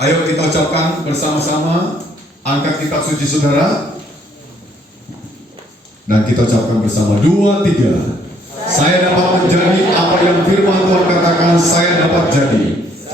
Ayo kita ucapkan bersama-sama, angkat kitab suci saudara, dan kita ucapkan bersama 2, 3. Saya dapat menjadi apa yang firman Tuhan katakan saya dapat jadi.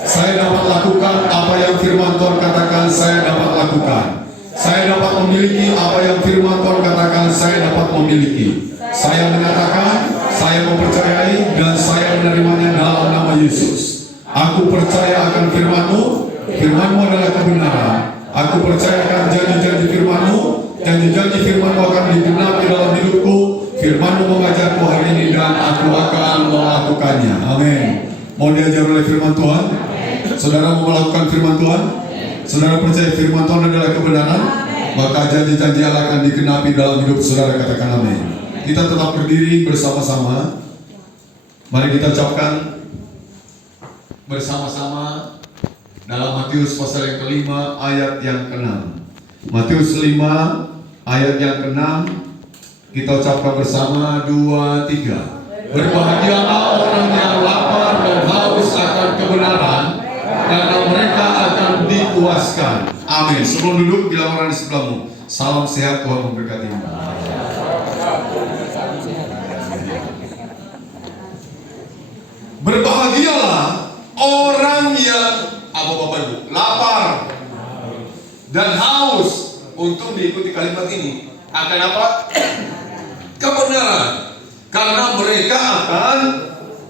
Saya dapat lakukan apa yang firman Tuhan katakan saya dapat lakukan. Saya dapat memiliki apa yang firman Tuhan katakan saya dapat memiliki. Saya menyatakan, saya mempercayai, dan saya menerimanya dalam nama Yesus. Aku percaya akan firman-Mu. Firman-Mu adalah kebenaran. Aku percaya akan janji-janji firman-Mu. Janji-janji firman-Mu akan digenapi dalam hidupku. Firman-Mu mengajarku hari ini dan aku akan melakukannya. Amin. Mau diajar oleh firman Tuhan? Saudara mau melakukan firman Tuhan? Saudara percaya firman Tuhan adalah kebenaran? Maka janji-janji Allah akan digenapi dalam hidup saudara. Katakan amin. Kita tetap berdiri bersama-sama. Mari kita ucapkan bersama-sama dalam Matius pasal yang kelima ayat yang ke-6. Matius 5 ayat yang ke-6, kita ucapkan bersama 2, 3. Berbahagialah orang yang lapar dan haus akan kebenaran, karena mereka akan dipuaskan. Amin. Sebelum duduk, bilang orang di sebelahmu, salam sehat, Tuhan memberkatimu. Berbahagialah orang yang Bapak Ibu lapar dan haus untuk diikuti kalimat ini akan apa? Kebenaran, karena mereka akan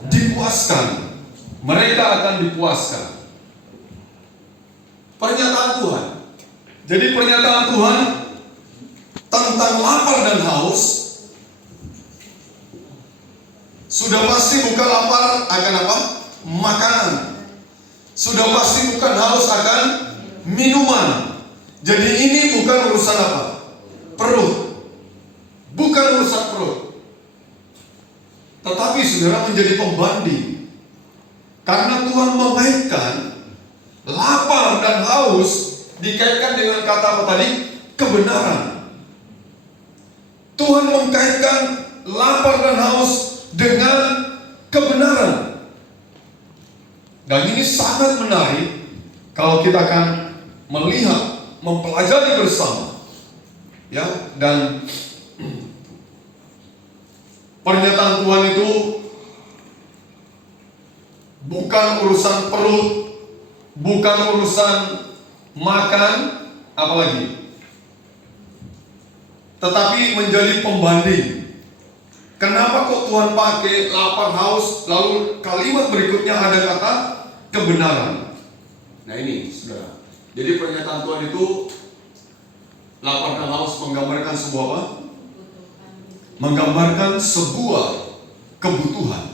dipuaskan. Mereka akan dipuaskan. Pernyataan Tuhan. Jadi pernyataan Tuhan tentang lapar dan haus sudah pasti bukan lapar akan apa? Makanan. Sudah pasti bukan haus akan minuman. Jadi ini bukan urusan apa? Perut. Bukan urusan perut. Tetapi saudara menjadi pembanding. Karena Tuhan mengaitkan lapar dan haus dikaitkan dengan kata apa tadi? Kebenaran. Tuhan mengkaitkan lapar dan haus dengan kebenaran. Dan ini sangat menarik kalau kita akan melihat, mempelajari bersama, ya. Dan pernyataan Tuhan itu bukan urusan perut, bukan urusan makan, apalagi, tetapi menjadi pembanding. Kenapa kok Tuhan pakai lapar haus, lalu kalimat berikutnya ada kata kebenaran. Nah ini saudara. Jadi pernyataan Tuhan itu lapar dan haus menggambarkan sebuah apa? Menggambarkan sebuah kebutuhan.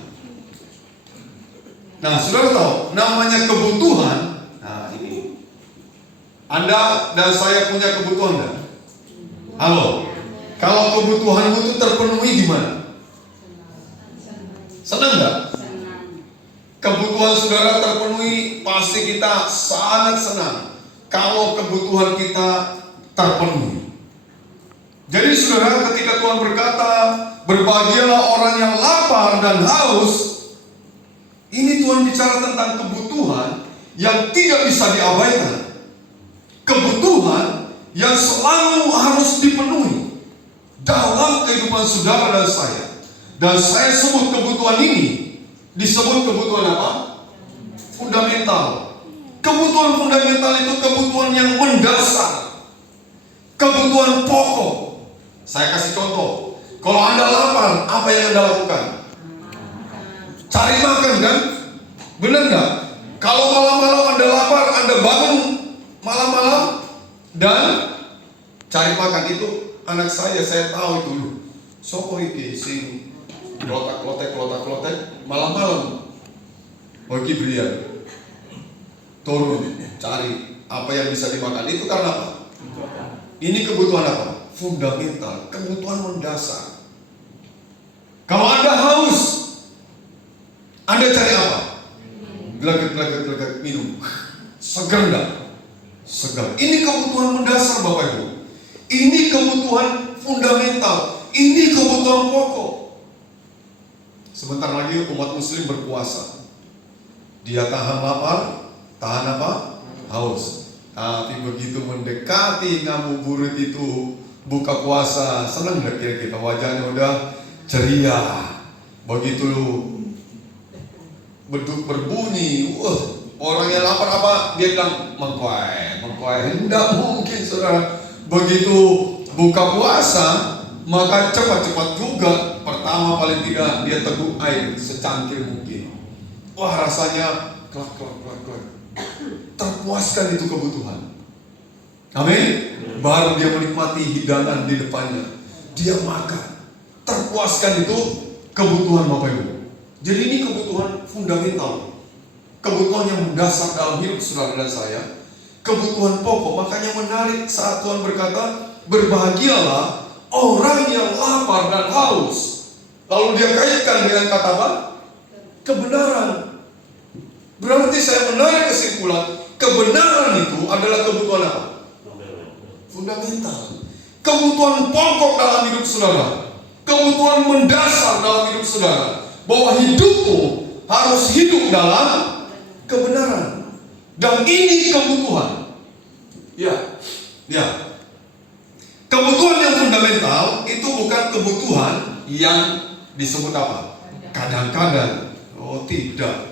Nah saudara tahu namanya kebutuhan. Nah ini Anda dan saya punya kebutuhan kan? Halo. Kalau kebutuhanmu itu terpenuhi gimana? Senang nggak? Kebutuhan saudara terpenuhi, pasti kita sangat senang kalau kebutuhan kita terpenuhi. Jadi saudara, ketika Tuhan berkata, berbahagialah orang yang lapar dan haus, ini Tuhan bicara tentang kebutuhan yang tidak bisa diabaikan. Kebutuhan yang selalu harus dipenuhi dalam kehidupan saudara dan saya. Dan saya sebut kebutuhan ini disebut kebutuhan apa? Fundamental. Kebutuhan fundamental itu kebutuhan yang mendasar, kebutuhan pokok. Saya kasih contoh. Kalau Anda lapar, apa yang Anda lakukan? Cari makan kan? Benar nggak? Kalau malam-malam Anda lapar, Anda bangun malam-malam dan cari makan. Itu anak saya tahu itu dulu. Sopo iki sing klotak-klotek malam-malam. Oke Brian, turun cari apa yang bisa dimakan. Itu karena apa? Ini kebutuhan apa? Fundamental, kebutuhan mendasar. Kalau Anda haus, Anda cari apa? Gelagat minum. Segar enggak? Segar. Ini kebutuhan mendasar Bapak Ibu. Ini kebutuhan fundamental. Ini kebutuhan pokok. Sebentar lagi umat muslim berpuasa. Dia tahan lapar, tahan apa? haus. Tapi begitu mendekati ngabuburit itu, buka puasa, senang gak kira-kira? Wajahnya udah ceria. Begitu beduk berbunyi, orang yang lapar apa? Dia bilang mengkuai. Hendak mungkin saudara. Begitu buka puasa, maka cepat-cepat juga. Pertama paling tidak dia teguk air secangkir mungkin. Wah, rasanya klak. Terpuaskan itu kebutuhan. Amin. Baru dia menikmati hidangan di depannya. Dia makan. Terpuaskan itu kebutuhan Bapak Ibu. Jadi ini kebutuhan fundamental. Kebutuhan yang mendasar dalam hidup saudara dan saya. Kebutuhan pokok. Makanya menarik saat Tuhan berkata, berbahagialah orang yang lapar dan haus. Lalu dia kaitkan dengan kata apa? Kebenaran. Berarti saya menarik kesimpulan, kebenaran itu adalah kebutuhan apa? Fundamental. Kebutuhan pokok dalam hidup saudara. Kebutuhan mendasar dalam hidup saudara. Bahwa hidupmu harus hidup dalam kebenaran. Dan ini kebutuhan. Ya. Kebutuhan yang fundamental itu bukan kebutuhan yang disebut apa? Kadang-kadang. Oh, tidak.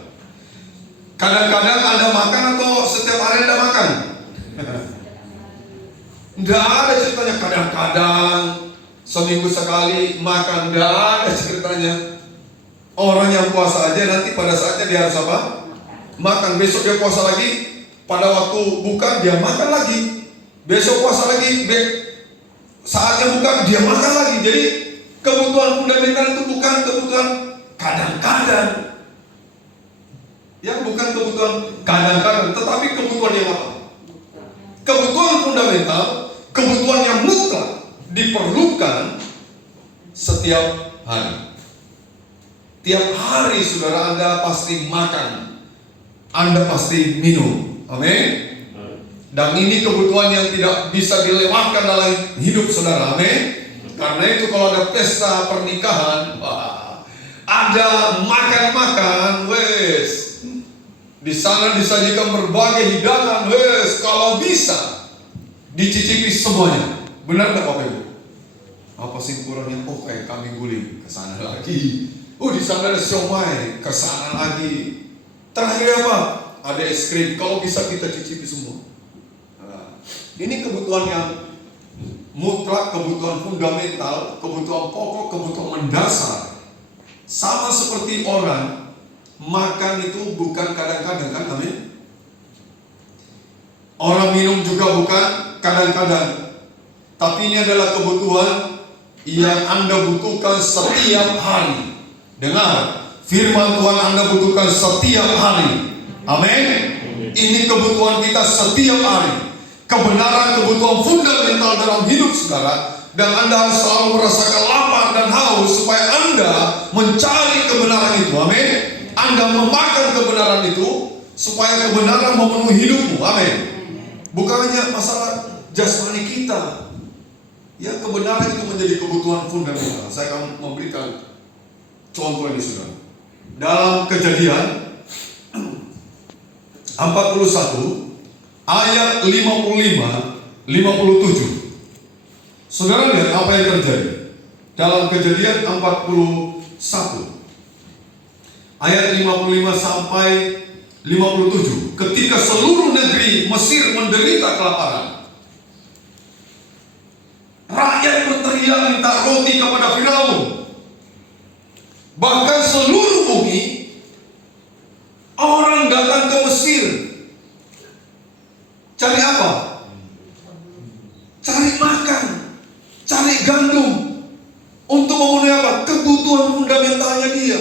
Kadang-kadang Anda makan atau setiap hari Anda makan? Tidak ada ceritanya kadang-kadang, seminggu sekali makan. Tidak ada ceritanya. Orang yang puasa aja nanti pada saatnya dia harus apa? Makan. Besok dia puasa lagi. Pada waktu buka dia makan lagi. Besok puasa lagi. Saatnya buka dia makan lagi. Jadi kebutuhan fundamental itu bukan kebutuhan kadang-kadang. Ya, bukan kebutuhan kadang-kadang, tetapi kebutuhan yang apa? Kebutuhan fundamental, kebutuhan yang mutlak diperlukan setiap hari. Tiap hari saudara Anda pasti makan, Anda pasti minum. Amin. Dan ini kebutuhan yang tidak bisa dilewatkan dalam hidup saudara. Amin. Karena itu kalau ada pesta pernikahan, ada makan-makan, wes. Di sana disajikan berbagai hidangan, wes. Kalau bisa dicicipi semuanya. Benar nggak Bapak Ibu? Apa sih kurangnya? Oh, kayak kambing guling, ke sana lagi. Oh, di sana ada siomay, ke sana lagi. Terakhir apa? Ada es krim. Kalau bisa kita cicipi semua. Nah, ini kebutuhan yang mutlak, kebutuhan fundamental, kebutuhan pokok, kebutuhan mendasar. Sama seperti orang makan itu bukan kadang-kadang, kan? Amin. Orang minum juga bukan kadang-kadang. Tapi ini adalah kebutuhan yang Anda butuhkan setiap hari. Dengar, firman Tuhan Anda butuhkan setiap hari. Amin. Ini kebutuhan kita setiap hari. Kebenaran, kebutuhan fundamental dalam hidup saudara. Dan Anda harus selalu merasakan lapar dan haus supaya Anda mencari kebenaran itu. Amin. Anda memakan kebenaran itu supaya kebenaran memenuhi hidupmu. Amin. Bukan hanya masalah jasmani kita. Ya, kebenaran itu menjadi kebutuhan fundamental. Saya akan memberikan contoh ini saudara. Dalam Kejadian 41 ayat 55-57. Saudara lihat apa yang terjadi dalam Kejadian 41 ayat 55 sampai 57. Ketika seluruh negeri Mesir menderita kelaparan, rakyat berteriak minta roti kepada Firaun. Bahkan seluruh bumi orang datang ke Mesir. Cari apa? Cari makan, cari gandum. Untuk memenuhi apa? Kebutuhan fundamentalnya dia.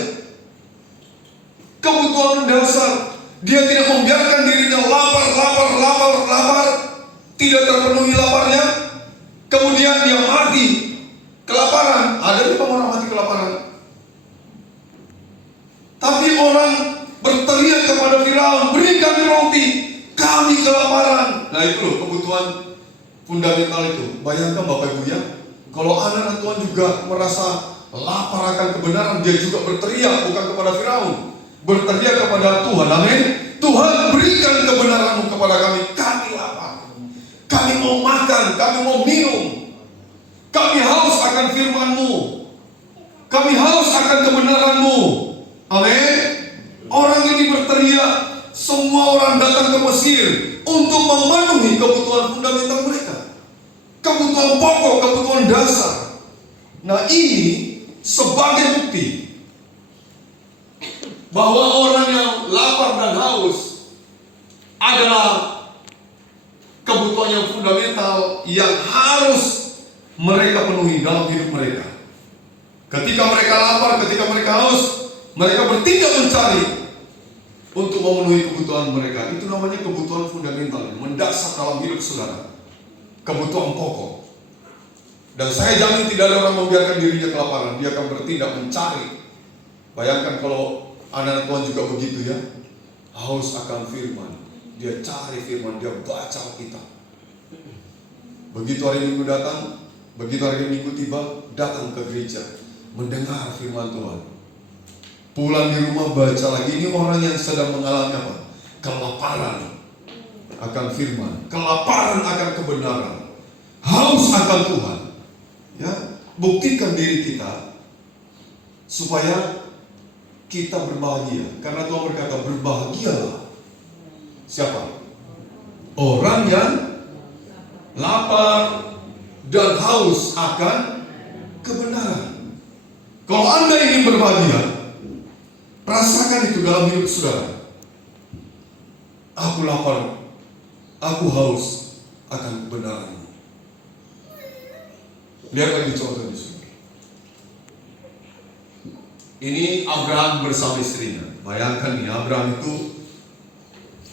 Kebutuhan mendasar. Dia tidak membiarkan dirinya lapar, tidak terpenuhi laparnya. Kemudian dia mati kelaparan. Ada juga orang mati kelaparan. Tapi orang berteriak kepada Firaun, beri kami roti, kami kelaparan. Nah itu loh kebutuhan fundamental itu. Bayangkan Bapak Ibu ya, kalau anak Tuhan juga merasa lapar akan kebenaran, dia juga berteriak bukan kepada Firaun, berteriak kepada Tuhan. Amin. Tuhan berikan kebenaran-Mu kepada kami. Kami lapar. Kami mau makan, kami mau minum. Kami haus akan firman-Mu. Kami haus akan kebenaran-Mu. Amin. Orang ini berteriak, semua orang datang ke Mesir untuk memenuhi kebutuhan fundamental mereka. Kebutuhan pokok, kebutuhan dasar. Nah, ini sebagai bukti bahwa orang yang lapar dan haus adalah kebutuhan yang fundamental yang harus mereka penuhi dalam hidup mereka. Ketika mereka lapar, ketika mereka haus, mereka bertindak mencari untuk memenuhi kebutuhan mereka. Itu namanya kebutuhan fundamental, mendasar dalam hidup saudara. Kebutuhan pokok. Dan saya jamin tidak ada orang membiarkan dirinya kelaparan. Dia akan bertindak mencari. Bayangkan kalau anak Tuhan juga begitu ya. Haus akan firman. Dia cari firman, dia baca Alkitab. Begitu hari Minggu datang, begitu hari Minggu tiba, datang ke gereja, mendengar firman Tuhan. Pulang di rumah baca lagi. Ini orang yang sedang mengalami apa? Kelaparan akan firman, kelaparan akan kebenaran, haus akan Tuhan. Ya, buktikan diri kita supaya kita berbahagia. Karena Tuhan berkata, berbahagialah. Siapa? Orang yang lapar dan haus akan kebenaran. Kalau Anda ingin berbahagia, rasakan itu dalam hidup saudara. Aku lapar, aku haus akan kebenaran. Lihat lagi contoh di sini. Ini Abraham bersama istrinya. Bayangkan nih, Abraham itu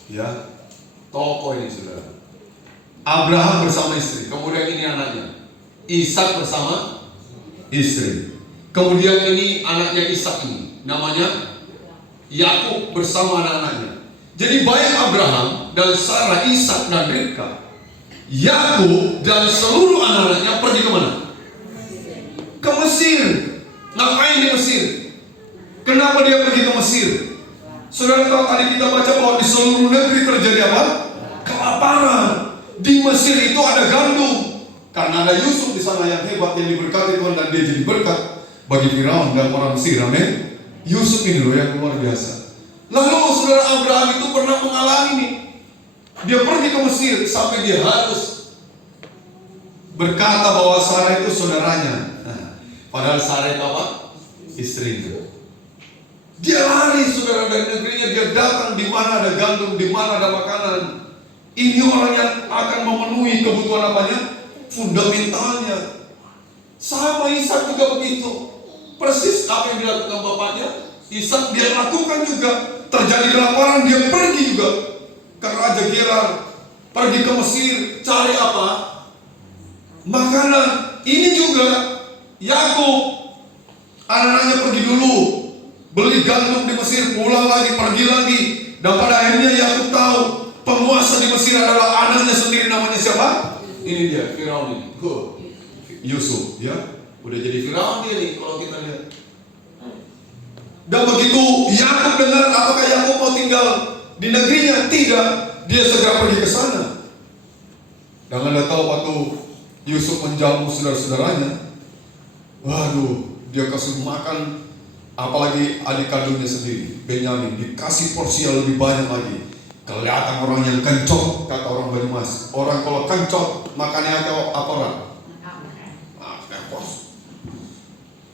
ya tokoh ini saudara. Abraham bersama istri. Kemudian ini anaknya Ishak bersama istri. Kemudian ini anaknya Ishak ini namanya Yakub bersama anak-anaknya. Jadi baik Abraham dan Sarah, Ishak dan Ribka, Yakub dan seluruh anak-anaknya pergi kemana? Ke Mesir. Ngapain di Mesir? Kenapa dia pergi ke Mesir? Saudara tahu tadi kita baca bahwa di seluruh negeri terjadi apa? Kelaparan. Di Mesir itu ada gandum. Karena ada Yusuf di sana yang hebat, yang diberkati Tuhan, dan dia jadi berkat bagi Firaun dan orang Mesir. Amin. Yusuf ini loh yang luar biasa. Lalu saudara Abraham itu pernah mengalami nih. Dia pergi ke Mesir sampai dia harus berkata bahwa Sarah itu saudaranya. Padahal Sarah itu apa? Istrinya. Dia lari saudara dari negerinya, dia datang di mana ada gandum, di mana ada makanan. Ini orang yang akan memenuhi kebutuhan apanya? Fundamentalnya. Sama Ishak juga begitu. Persis apa yang dilakukan bapaknya, Ishak dia lakukan juga. Terjadi kelaparan, dia pergi juga ke Raja Gerar, pergi ke Mesir, cari apa? Makanan. Ini juga Yakub, anak-anaknya pergi dulu, beli gandum di Mesir, pulang lagi, pergi lagi. Dan pada akhirnya Yakub tahu penguasa di Mesir adalah anaknya sendiri, namanya siapa? Ini dia, Firaun ini. Yusuf, ya. Udah jadi Firaun dia nih kalau kita lihat. Dan begitu Yakub dengar, apakah Yakub mau tinggal di negerinya? Tidak. Dia segera pergi ke sana. Dan Anda tahu waktu Yusuf menjamu saudara-saudaranya, waduh, dia kasih makan, apalagi adik kandungnya sendiri, Benyamin, dikasih porsi yang lebih banyak lagi. Kelihatan orang yang kencot, kata orang Banyumas. Orang kalau kencot, makannya apa orang?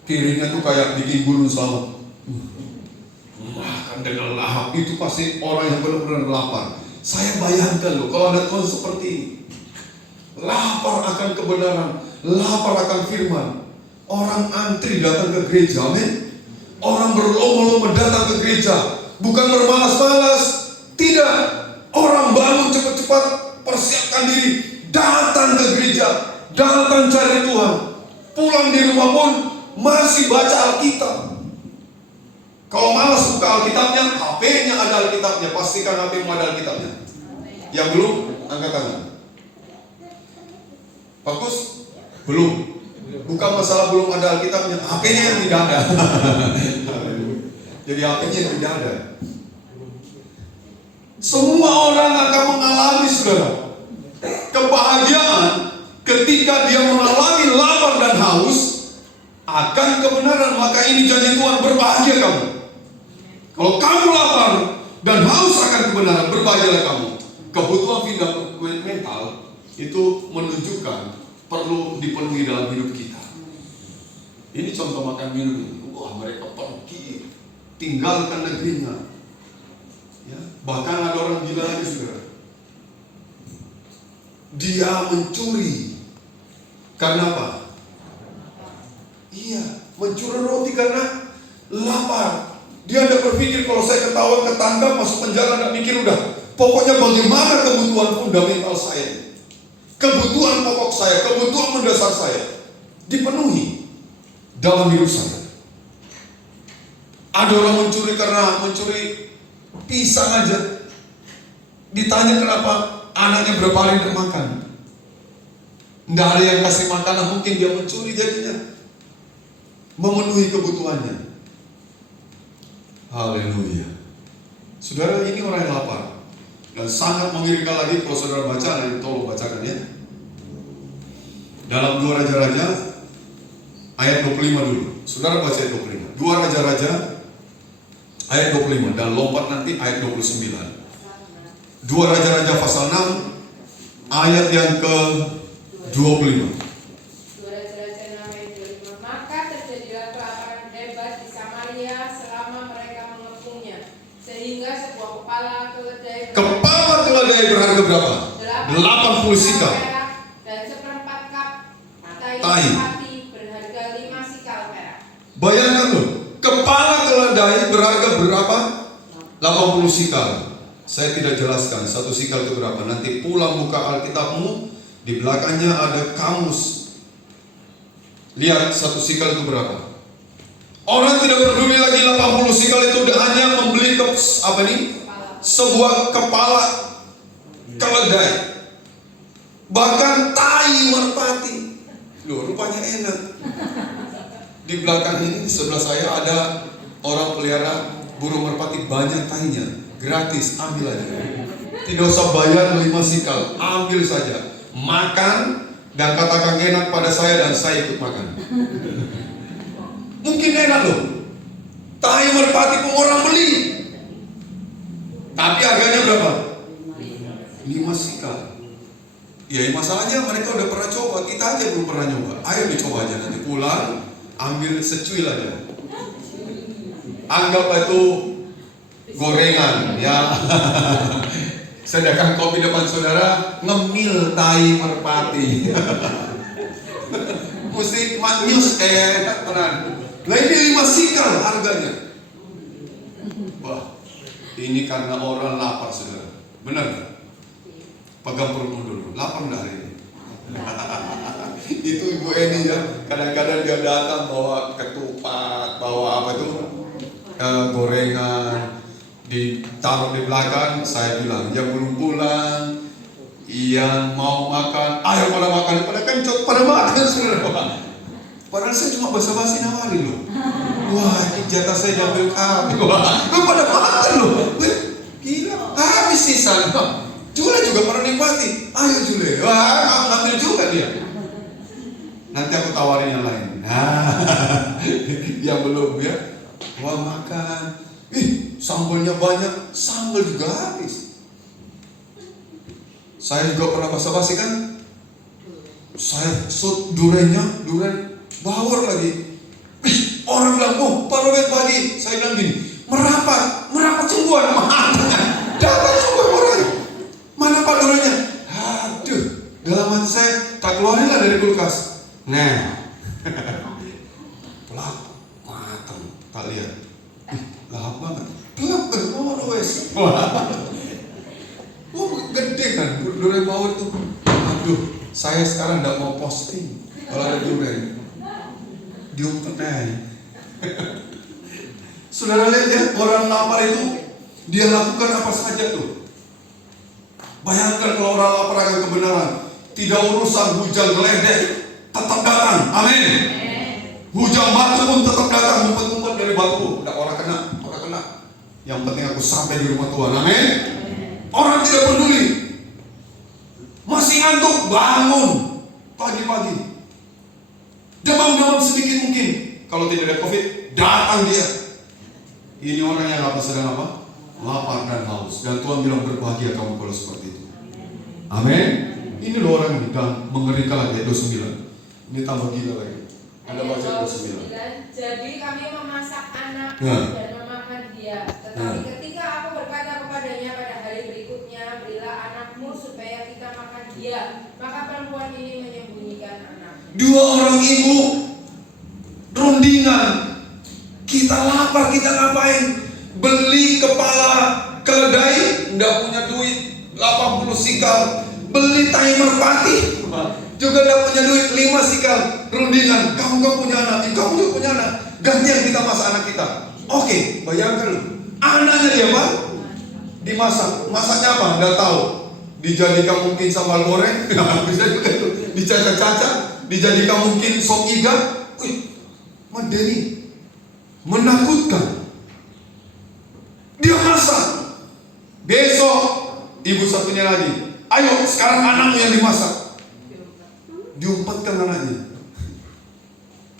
Piringnya tuh kayak bikin gunung selamat. Makan dengan lahap, itu pasti orang yang benar-benar lapar. Saya bayangkan loh, kalau ada Tuhan seperti ini, lapar akan kebenaran, lapar akan firman. Orang antri datang ke gereja, amin. Orang berlomba-lomba datang ke gereja, bukan bermalas-malas, tidak. Orang bangun cepat-cepat, persiapkan diri, datang ke gereja, datang cari Tuhan. Pulang di rumah pun masih baca Alkitab. Kalau malas buka Alkitabnya, HP-nya ada Alkitabnya, pastikan HP-mu ada Alkitabnya. Yang belum, angkat tangan. Bagus? Belum. Bukan masalah belum ada Alkitabnya, HP-nya yang tidak ada. Jadi HP-nya yang tidak ada. Semua orang akan mengalami, saudara, kebahagiaan ketika dia mengalami lapar dan haus akan kebenaran. Maka ini janji Tuhan, berbahagia kamu. Kalau kamu lapar dan haus akan kebenaran, berbahagialah kamu. Kebutuhan mental itu menunjukkan perlu dipenuhi dalam hidup kita. Ini contoh makan minum ini. Wah, mereka pergi tinggalkan negerinya. Ya, bahkan ada orang gila lagi, saudara. Dia mencuri. Karena apa? Iya, mencuri roti karena lapar. Dia tidak berpikir kalau saya ketahuan ketangkap masuk penjara, tidak mikir udah. Pokoknya bagaimana kebutuhan fundamental saya, kebutuhan pokok saya, kebutuhan mendasar saya dipenuhi dalam hidup saya. Ada orang mencuri karena mencuri pisang aja. Ditanya kenapa anaknya berapa hari tidak makan, tidak ada yang kasih makanan, mungkin dia mencuri jadinya memenuhi kebutuhannya. Haleluya. Saudara, ini orang yang lapar. Dan sangat mengerikan lagi kalau saudara baca, nanti tolong bacakan ya. Dalam 2 Raja-Raja ayat 25 dulu. Saudara baca ayat 25. 2 Raja-Raja ayat 25 dan lompat nanti ayat 29. 2 Raja-Raja pasal 6 ayat yang ke 25. Maka terjadilah kelaparan hebat di Samaria selama mereka mengepungnya, sehingga sebuah kepala keledai berharga berapa? 80 sikal. Dan seperempat kap tai berharga 5 sikal perak. Bayangkan loh, kepala keledai berharga berapa? 80 sikal. Saya tidak jelaskan 1 sikal itu berapa. Nanti pulang buka Alkitabmu, di belakangnya ada kamus. Lihat 1 sikal itu berapa. Orang tidak peduli lagi 80 sikal itu, hanya membeli sebuah kepala keledai. Bahkan tai merpati. Loh, rupanya enak. Di belakang ini, di sebelah saya ada orang pelihara burung merpati, banyak tainya. Gratis, ambil aja. Tidak usah bayar 5 sikal, ambil saja. Makan dan katakan enak pada saya dan saya ikut makan. Mungkin enak loh. Tai merpati pun orang beli. Tapi harganya berapa? 5 sikal. Ya masalahnya mereka udah pernah coba, kita aja belum pernah nyoba. Ayo dicoba aja, nanti pulang ambil secuil aja. Anggap itu gorengan ya. Sedangkan kopi depan saudara ngemil tai merpati. Musik maknyus enak tenan. Lah ini 5 sikal harganya. Wah, ini karena orang lapar, saudara. Benar nggak? Pegang perutmu dulu, lapar nggak hari ini? Itu Ibu Eni ya, kadang-kadang dia datang bawa ketupat, bawa apa itu, gorengan, ditaruh di belakang. Saya bilang, yang belum pulang, yang mau makan, ayo pada makan, pada kencot, pada makan saudara. Padahal saya cuma basa-basi nawari loh. Wah, ini jatah saya diambil kami. Wah, pada makan loh. Gila, habis sisa. Jule juga pernah nikmati. Ayo Jule, wah ngambil juga dia. Nanti aku tawarin yang lain. Nah, yang belum ya. Wah makan. Sambalnya banyak, sambal juga habis. Saya juga pernah basa-basi kan. Saya shot durennya, duren bawor lagi. Orang bilang, oh Pak Robert pagi. Saya bilang gini, merapat sungguhan. Dapat sungguh orang. Mana Pak durennya? Aduh, dalam hati saya tak keluarin lah dari kulkas. Nah, pelak, matang, tak lihat. Lahap banget. Pelak wes. Oh, gede kan durian bawor itu. Aduh, saya sekarang tidak mau posting kalau ada durian. Diumpet aja. Saudara lihat ya, orang lapar itu dia lakukan apa saja tuh. Bayangkan kalau orang lapar akan kebenaran, tidak urusan hujan geledek, tetap datang. Amin. Hujan batu pun tetap datang, ngumpet-ngumpet dari batu. Tidak orang kena. Yang penting aku sampai di rumah Tuhan. Amin. Orang tidak peduli. Masih ngantuk, bangun pagi-pagi. Demam-demam sedikit mungkin. Kalau tidak ada COVID, datang dia. Ini orang yang sedang apa? Lapar dan haus. Dan Tuhan bilang berbahagia kamu kalau seperti itu. Amin. Ini loh orang ini, dan mengerikan lagi ayat 29. Ini tambah gila lagi. Ada baca ayat 29. Jadi kami memasak anak Ya. dan memakan dia. Tetapi ketika aku berkata kepadanya pada hari berikutnya, berilah anakmu supaya kita makan dia. Maka perempuan ini menyembunyikan anak. Dua orang ibu rundingan. Kita lapar, kita ngapain? Beli kepala keledai, nggak punya duit 80 sikal. Beli timer pati, juga nggak punya duit 5 sikal. Rundingan, kamu nggak punya anak, kamu nggak punya anak. Gantian kita masak anak kita. Oke, bayangkan lu. Anaknya dia apa? Dimasak. Masaknya apa? Nggak tahu. Dijadikan mungkin sambal goreng, bisa juga itu. Dicaca-caca, dijadikan mungkin sop iga. Wih, medeni, menakutkan. Dia masak. Besok ibu satunya lagi. Ayo sekarang anakmu yang dimasak. Diumpatkan anaknya.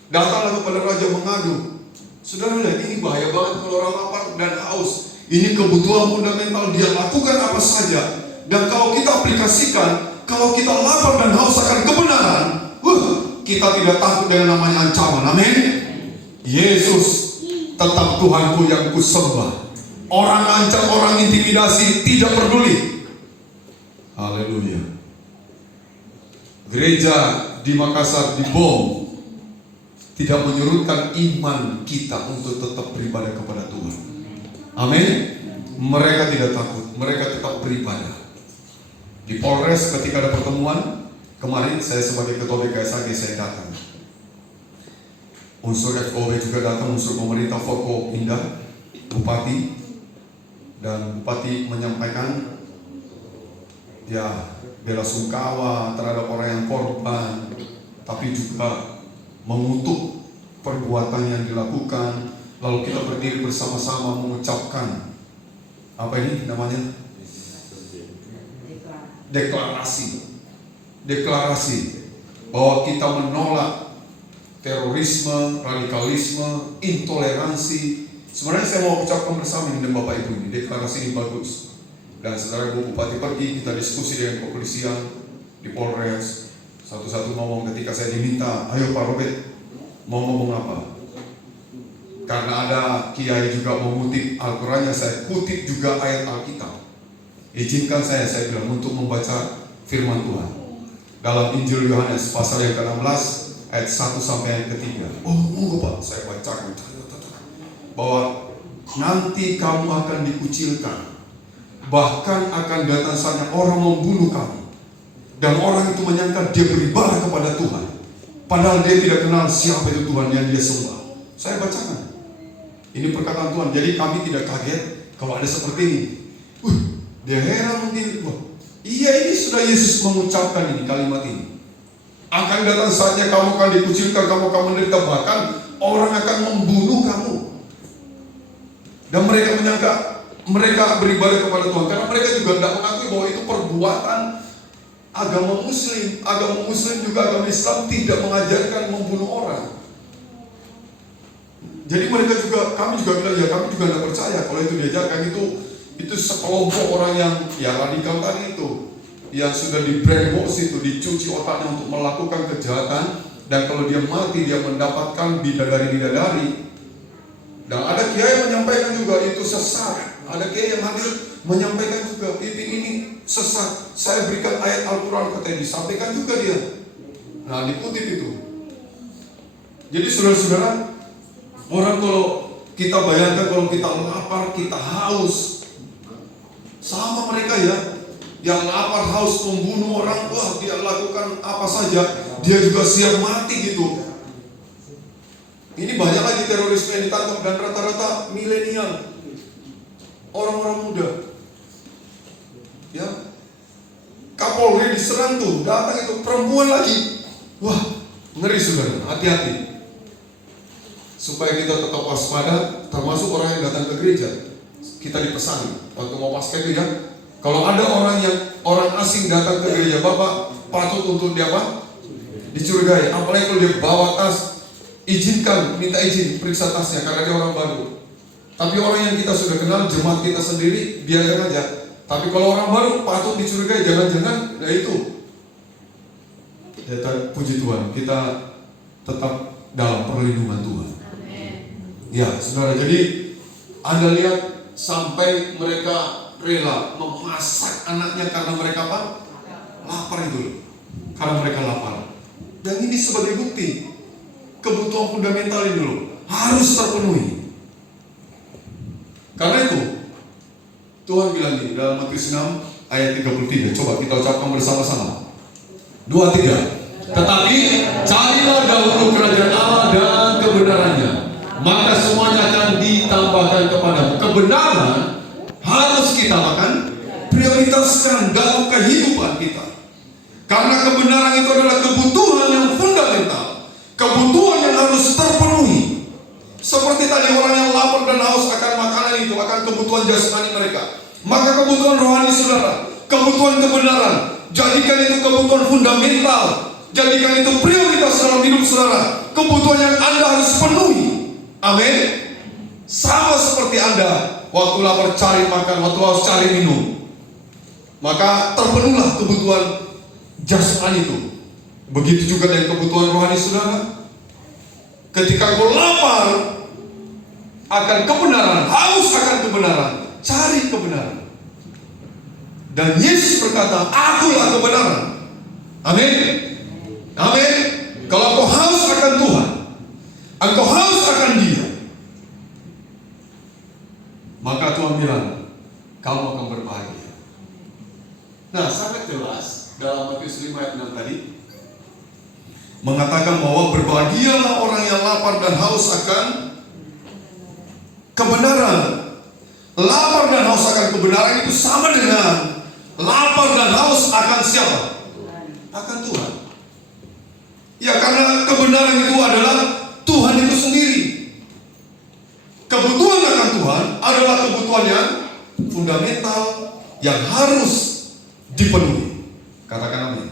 Datanglah kepada raja mengadu. Saudara lihat, ini bahaya banget kalau orang lapar dan haus. Ini kebutuhan fundamental, dia lakukan apa saja. Dan kalau kita aplikasikan, kalau kita lapar dan haus akan kebenaran, kita tidak takut dengan namanya ancaman. Amin. Yesus tetap Tuhanku yang kusembah. Orang ancam, orang intimidasi, tidak peduli. Haleluya. Gereja di Makassar dibom, tidak menyurutkan iman kita untuk tetap beribadah kepada Tuhan. Amin. Mereka tidak takut, mereka tetap beribadah. Di Polres ketika ada pertemuan kemarin, saya sebagai ketua BKSAG saya datang. Unsur FOB juga datang, unsur pemerintah Foko Indah, Bupati, dan Bupati menyampaikan ya bela sungkawa terhadap orang yang korban, tapi juga mengutuk perbuatan yang dilakukan. Lalu kita berdiri bersama-sama mengucapkan apa ini namanya? Deklarasi bahwa kita menolak terorisme, radikalisme, intoleransi. Sebenarnya saya mau ucapkan bersama dengan Bapak Ibu ini, deklarasi ini bagus. Dan saudara Ibu Bupati pergi, kita diskusi dengan kepolisian di Polres. Satu-satu ngomong ketika saya diminta, ayo Pak Robert, mau ngomong apa? Karena ada kiai juga mengutip Al-Qurannya, saya kutip juga ayat Alkitab. Izinkan saya bilang untuk membaca firman Tuhan dalam Injil Yohanes pasal yang ke-16 ayat 1 sampai ayat ke-3. Oh, monggo Pak, saya bacakan bahwa nanti kamu akan dikucilkan, bahkan akan datang saatnya orang membunuh kamu, dan orang itu menyangka dia beribadah kepada Tuhan, padahal dia tidak kenal siapa itu Tuhan yang dia sembah. Saya bacakan, ini perkataan Tuhan. Jadi kami tidak kaget kalau ada seperti ini. Dia heran mungkin, iya ini sudah Yesus mengucapkan ini kalimat ini. Akan datang saatnya kamu akan dikucilkan, kamu akan menderita, bahkan orang akan membunuh kamu. Dan mereka menyangka mereka beribadah kepada Tuhan, karena mereka juga tidak mengakui bahwa itu perbuatan agama Muslim. Agama Muslim juga agama Islam tidak mengajarkan membunuh orang. Jadi mereka juga, kami juga bilang ya kami juga tidak percaya kalau itu diajarkan. Itu sekelompok orang yang ya radikal tadi itu, yang sudah di brainwash itu, dicuci otaknya untuk melakukan kejahatan, dan kalau dia mati dia mendapatkan bidadari-bidadari. Dan ada kiai yang menyampaikan juga itu sesat. Ada kiai yang hadir menyampaikan juga ini sesat. Saya berikan ayat Al-Quran, katanya disampaikan juga dia. Nah, dikutip itu. Jadi saudara-saudara, orang kalau kita bayangkan kalau kita lapar, kita haus, sama mereka ya, yang lapar haus membunuh orang, wah dia lakukan apa saja, dia juga siap mati gitu. Ini banyak lagi terorisme yang ditangkap, dan rata-rata milenial, orang-orang muda. Ya, Kapolri diserang tuh, datang itu perempuan lagi. Wah, ngeri saudara, hati-hati. Supaya kita tetap waspada, termasuk orang yang datang ke gereja. Kita dipesan waktu mau pasca itu ya, Kalau ada orang asing datang ke gereja Bapak, patut untuk dia apa? Dicurigai. Apalagi kalau dia bawa tas, izinkan, minta izin periksa tasnya karena dia orang baru. Tapi orang yang kita sudah kenal, jemaat kita sendiri, biarkan aja. Tapi kalau orang baru patut dicurigai, jangan-jangan ya itu. Ya, puji Tuhan, kita tetap dalam perlindungan Tuhan. Amin. Ya, saudara, jadi Anda lihat sampai mereka rela memasak anaknya karena mereka apa? Lapar itu loh. Karena mereka lapar. Dan ini sebagai bukti kebutuhan fundamental ini loh harus terpenuhi. Karena itu Tuhan bilang ini dalam Matius 6 ayat 33. Coba kita ucapkan bersama-sama. 2, 3. Tetapi carilah dahulu kerajaan Allah dan kebenarannya, maka semuanya akan ditambahkan kepadamu. Kebenaran harus kita makan, prioritaskan dalam kehidupan kita. Karena kebenaran itu adalah kebutuhan yang fundamental, kebutuhan yang harus terpenuhi. Seperti tadi orang yang lapar dan haus akan makanan itu, akan kebutuhan jasmani mereka. Maka kebutuhan rohani saudara, kebutuhan kebenaran, jadikan itu kebutuhan fundamental, jadikan itu prioritas dalam hidup saudara. Kebutuhan yang Anda harus penuhi. Amin. Sama seperti Anda waktu lapar cari makan, waktu haus cari minum. Maka terpenuhlah kebutuhan jasmani itu. Begitu juga dengan kebutuhan rohani saudara. Ketika kau lapar akan kebenaran, haus akan kebenaran, cari kebenaran. Dan Yesus berkata, akulah kebenaran. Amin. Amin. Kalau kau haus akan Tuhan, engkau haus akan Dia, maka Tuhan bilang, kamu akan berbahagia. Nah, sangat jelas dalam Matius 5 ayat 6 tadi mengatakan bahwa berbahagialah orang yang lapar dan haus akan kebenaran. Lapar dan haus akan kebenaran itu sama dengan lapar dan haus akan siapa? Akan Tuhan. Ya, karena kebenaran itu adalah Tuhan itu sendiri. Kebutuhan akan Tuhan adalah kebutuhan yang fundamental yang harus dipenuhi. Katakan amin.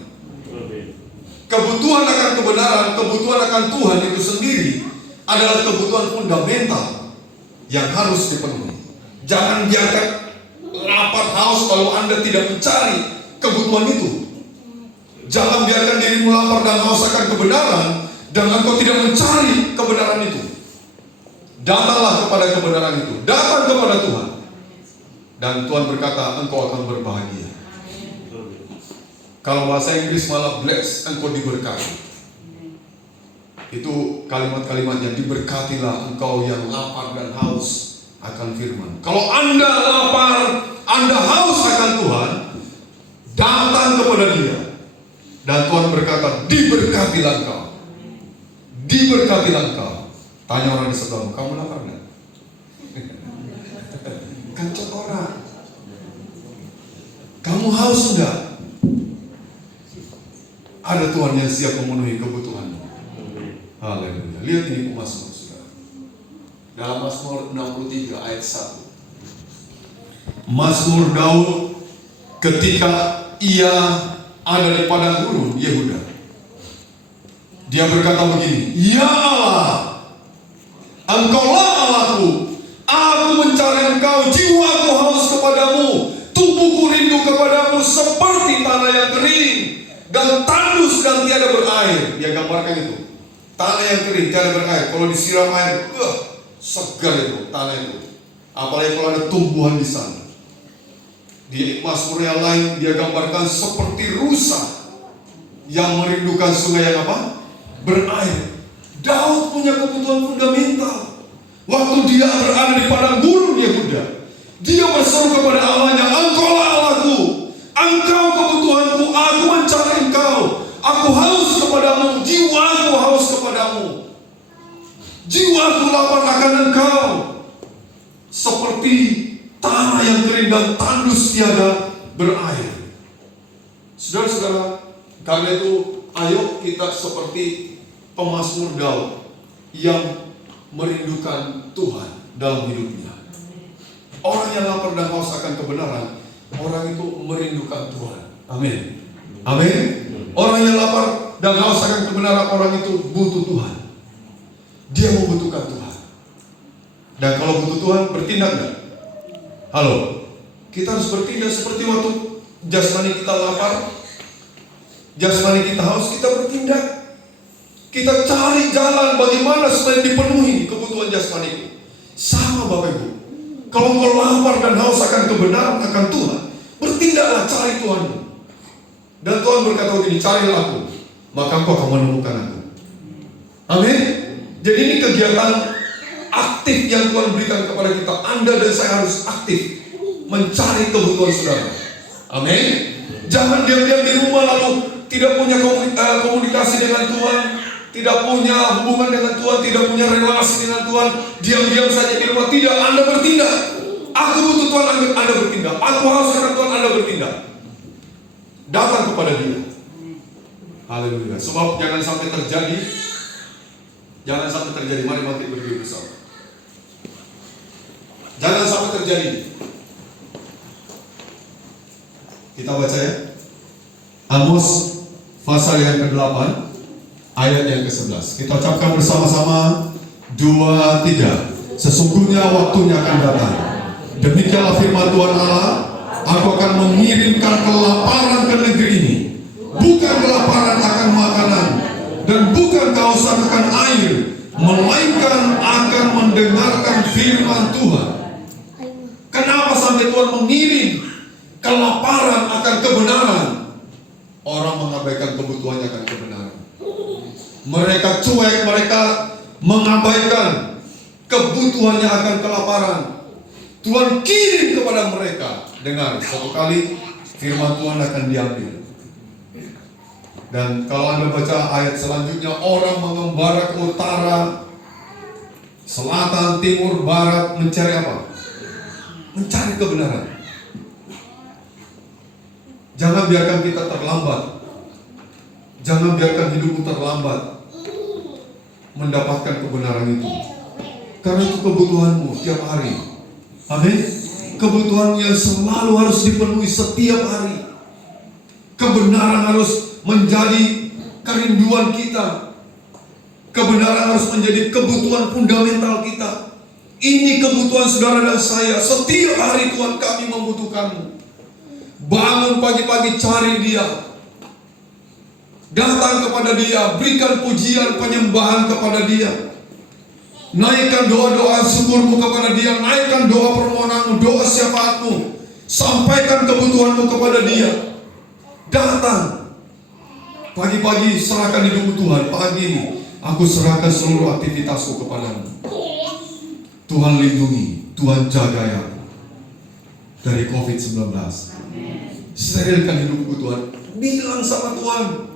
Kebutuhan akan kebenaran, kebutuhan akan Tuhan itu sendiri adalah kebutuhan fundamental yang harus dipenuhi. Jangan biarkan lapar haus kalau Anda tidak mencari kebutuhan itu. Jangan biarkan dirimu lapar dan haus akan kebenaran dan engkau tidak mencari kebenaran itu. Datanglah kepada kebenaran itu, datang kepada Tuhan. Dan Tuhan berkata, engkau akan berbahagia. Kalau bahasa Inggris malah bless, engkau diberkati. Itu kalimat-kalimatnya, diberkatilah engkau yang lapar dan haus akan firman. Kalau Anda lapar, Anda haus akan Tuhan, datang kepada Dia. Dan Tuhan berkata, diberkatilah engkau. Diberkatilah engkau. Tanya orang di sebelahmu, kamu lapar enggak? Kancot orang. Kamu haus enggak? Ada Tuhan yang siap memenuhi kebutuhanmu. Haleluya. Lihat ini Mazmur saudara. Dalam Mazmur 63 ayat 1. Mazmur Daud ketika ia ada di padang gurun Yehuda. Dia berkata begini, ya Allah, Engkaulah Allahku, aku mencari Engkau, jiwaku haus kepadamu, tubuhku rindu kepadamu seperti tanah yang kering dan tandus dan tiada berair. Dia gambarkan itu, tanah yang kering tiada berair. Kalau disiram air, segar itu tanah itu. Apalagi kalau ada tumbuhan di sana. Di Mazmur yang lain dia gambarkan seperti rusa yang merindukan sungai yang apa? Berair. Daud punya kebutuhan fundamental. Waktu dia berada di padang gurun Yehuda, dia berseru kepada Allahnya, Engkaulah Allahku, Engkau kebutuhanku, aku mencari Engkau, aku haus kepadamu, jiwaku haus kepadamu, jiwaku lapar akan Engkau, seperti tanah yang kering dan tandus tiada berair. Saudara-saudara, karena itu ayo kita seperti pemazmur Daud yang merindukan Tuhan dalam hidupnya. Orang yang lapar dan haus akan kebenaran, orang itu merindukan Tuhan. Amin. Amin. Orang yang lapar dan haus akan kebenaran, orang itu butuh Tuhan. Dia membutuhkan Tuhan. Dan kalau butuh Tuhan, bertindak enggak? Halo, kita harus bertindak seperti waktu jasmani kita lapar, jasmani kita haus, kita bertindak. Kita cari jalan bagaimana supaya dipenuhi kebutuhan jasmani. Sama Bapak Ibu. Kalau kau lapar dan haus akan kebenaran, akan Tuhan, bertindaklah, cari Tuhanmu. Dan Tuhan berkata begini, carilah aku, maka kau akan menemukan aku. Amin. Jadi ini kegiatan aktif yang Tuhan berikan kepada kita. Anda dan saya harus aktif mencari kebutuhan saudara. Amin. Jangan diam-diam di rumah lalu tidak punya komunikasi dengan Tuhan, tidak punya hubungan dengan Tuhan, tidak punya relasi dengan Tuhan, diam-diam saja di rumah. Tidak, Anda bertindak. Aku butuh Tuhan, Anda bertindak. Aku haus akan Tuhan, Anda bertindak. Datang kepada Dia. Haleluya. Sebab jangan sampai terjadi. Mari bangkit berdiri bersama. Jangan sampai terjadi. Kita baca ya. Amos pasal yang ke-8 ayat yang ke-11. Kita ucapkan bersama-sama 2, 3. Sesungguhnya waktunya akan datang. Demikianlah firman Tuhan Allah, aku akan mengirimkan kelaparan ke negeri ini. Bukan kelaparan akan makanan dan bukan kehausan akan air, melainkan akan mendengarkan firman Tuhan. Kenapa sampai Tuhan mengirim kelaparan akan kebenaran? Orang mengabaikan kebutuhannya akan kebenaran. Mereka cuek, mereka mengabaikan kebutuhannya akan kelaparan. Tuhan kirim kepada mereka. Dengar, satu kali firman Tuhan akan diambil. Dan kalau Anda baca ayat selanjutnya, orang mengembara ke utara, selatan, timur, barat, mencari apa? Mencari kebenaran. Jangan biarkan kita terlambat. Jangan biarkan hidupmu terlambat mendapatkan kebenaran itu. Karena itu kebutuhanmu tiap hari. Amin. Kebutuhan yang selalu harus dipenuhi setiap hari. Kebenaran harus menjadi kerinduan kita. Kebenaran harus menjadi kebutuhan fundamental kita. Ini kebutuhan saudara dan saya. Setiap hari Tuhan kami membutuhkanmu. Bangun pagi-pagi, cari Dia. Datang kepada Dia, berikan pujian penyembahan kepada Dia. Naikkan doa-doa syukurmu kepada Dia, naikkan doa permohonanmu, doa syafaatmu. Sampaikan kebutuhanmu kepada Dia. Datang. Pagi-pagi serahkan hidupmu Tuhan. Pagi ini aku serahkan seluruh aktivitasku kepadamu. Tuhan lindungi, Tuhan jaga ya dari COVID-19. Sterilkan hidupku Tuhan. Bilang sama Tuhan.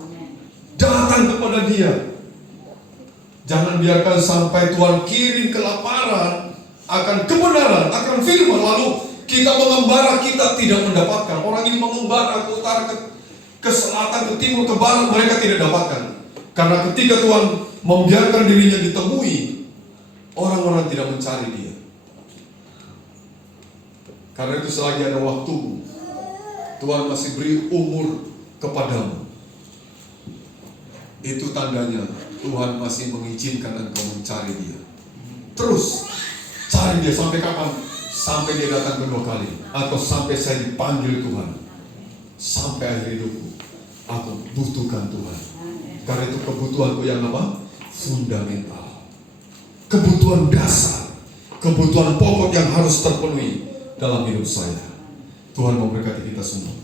Datang kepada Dia. Jangan biarkan sampai Tuhan kirim kelaparan akan kebenaran, akan firman, lalu kita mengembara, kita tidak mendapatkan. Orang ini mengembara ke utara, ke selatan, ke timur, ke barat, mereka tidak dapatkan. Karena ketika Tuhan membiarkan dirinya ditemui, orang-orang tidak mencari Dia. Karena itu selagi ada waktu, Tuhan masih beri umur kepadamu. Itu tandanya Tuhan masih mengizinkan engkau mencari Dia. Terus cari Dia sampai kapan? Sampai Dia datang kedua kali, atau sampai saya dipanggil Tuhan. Sampai akhir hidupku, aku butuhkan Tuhan. Karena itu kebutuhanku yang apa? Fundamental. Kebutuhan dasar, kebutuhan pokok yang harus terpenuhi dalam hidup saya. Tuhan memberkati kita semua.